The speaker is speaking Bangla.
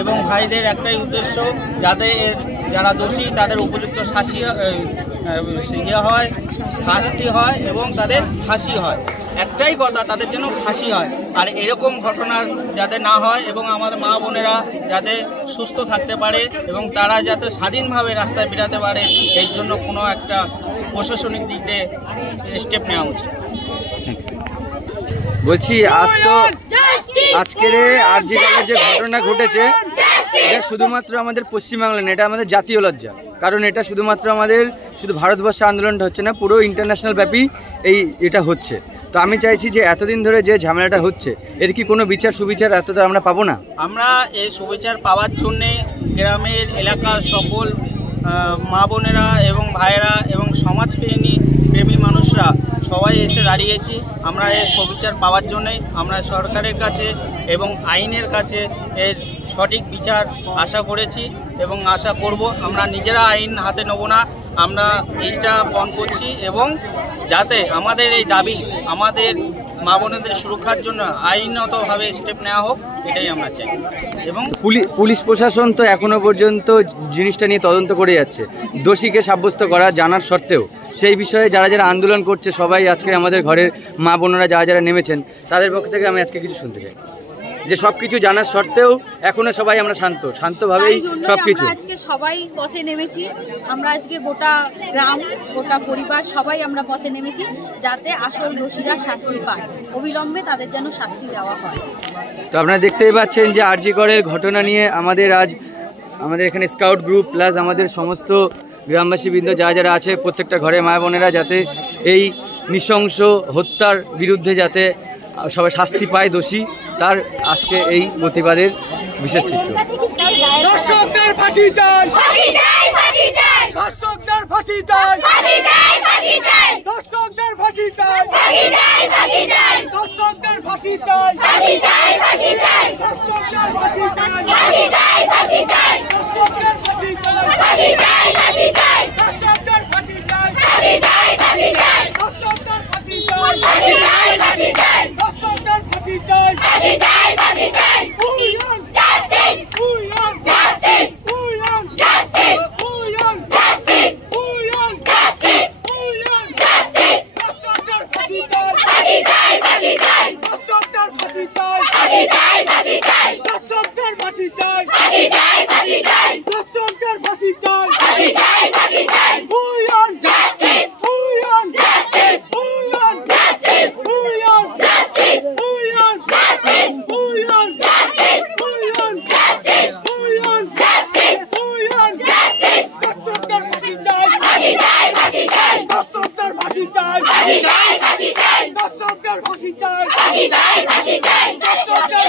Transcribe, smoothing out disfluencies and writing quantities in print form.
এবং ভাইদের একটাই উদ্দেশ্য, যাতে যারা দোষী তাদের উপযুক্ত শাস্তি হয় এবং তাদের ফাঁসি হয়। একটাই কথা, তাদের যেন ফাঁসি হয়। আর এরকম ঘটনা যাতে না হয় এবং আমার মা বোনেরা যাতে সুস্থ থাকতে পারে এবং তারা যাতে স্বাধীনভাবে রাস্তায় বেরাতে পারে, এর জন্য কোনো একটা প্রশাসনিক দিক দিয়ে স্টেপ নেওয়া উচিত। বলছি, আজকের আরজি কলেজে যে ঘটনা ঘটেছে, এটা শুধুমাত্র আমাদের পশ্চিমবাংলা না, এটা আমাদের জাতীয় লজ্জা। কারণ এটা শুধুমাত্র শুধু ভারতবর্ষে আন্দোলনটা হচ্ছে না, পুরো ইন্টারন্যাশনাল ব্যাপী এটা হচ্ছে। তো আমি চাইছি যে এতদিন ধরে যে ঝামেলাটা হচ্ছে, এর কি কোনো বিচার সুবিচার এতটা আমরা পাবো না? আমরা এই সুবিচার পাওয়ার জন্যে গ্রামের এলাকার সকল মা বোনেরা এবং ভাইয়েরা এবং সমাজপ্রেমী মানুষরা সবাই এসে দাঁড়িয়েছি। আমরা এর সুবিচার পাওয়ার জন্যই আমরা সরকারের কাছে এবং আইনের কাছে এর সঠিক বিচার আশা করেছি এবং আশা করব। আমরা নিজেরা আইন হাতে নেব না, আমরা এইটা বন্ধ করছি এবং যাতে আমাদের এই দাবি, আমাদের মা বোনেদের সুরক্ষার জন্য আইনগতভাবে স্টেপ নেওয়া হোক, এটাই আমরা চাই। এবং পুলিশ প্রশাসন তো এখনো পর্যন্ত জিনিসটা নিয়ে তদন্ত করে যাচ্ছে, দোষীকে সাব্যস্ত করা জানার সত্ত্বেও। সেই বিষয়ে যারা যারা আন্দোলন করছে সবাই, আজকে আমাদের ঘরের মা বোনেরা যারা যারা নেমেছেন, তাদের পক্ষ থেকে আমি আজকে কিছু শুনতে চাই যে সবকিছু জানার সত্ত্বেও এখনো সবাই আমরা শান্তভাবেই সবকিছু। আজকে সবাই পথে নেমেছি, আমরা আজকে গোটা গ্রাম, গোটা পরিবার সবাই আমরা পথে নেমেছি, যাতে আসল দোষীরা শাস্তি পায়, অবিলম্বে তাদের যেন শাস্তি দেওয়া হয়। তো আপনারা দেখতেই পাচ্ছেন যে আরজি করের ঘটনা নিয়ে আমাদের এখানে স্কাউট গ্রুপ প্লাস আমাদের সমস্ত গ্রামবাসীবৃন্দ যারা যারা আছে, প্রত্যেকটা ঘরে মা বোনেরা যাতে এই নৃশংস হত্যার বিরুদ্ধে যাতে সবাই শাস্তি পায় দোষী, তার আজকে এই প্রতিবাদের বিশেষ চিত্র। দর্শকদের ফাঁসি চাই, দর্শকদের ফাঁসি চাই, দর্শকদের ফাঁসি চাই, দর্শকদের ফাঁসি চাই, দর্শকদের ফাঁসি চাই, দর্শকদের ফাঁসি চাই, দর্শকদের ফাঁসি চাই, দর্শকদের ফাঁসি চাই, দর্শকদের ফাঁসি চাই। We want justice. We want justice. We want justice. We want justice. We want justice. We want justice. দর্শকদের ফাঁসি চাই, দর্শকদের ফাঁসি চাই, দর্শকদের ফাঁসি চাই, দর্শকদের ফাঁসি চাই। We want justice. We want justice. We want justice. We want justice. We want justice. We want justice. We want justice. We want justice. We want justice. দর্শকদের ফাঁসি চাই, দর্শকদের ফাঁসি চাই, দর্শকদের ফাঁসি চাই, দর্শকদের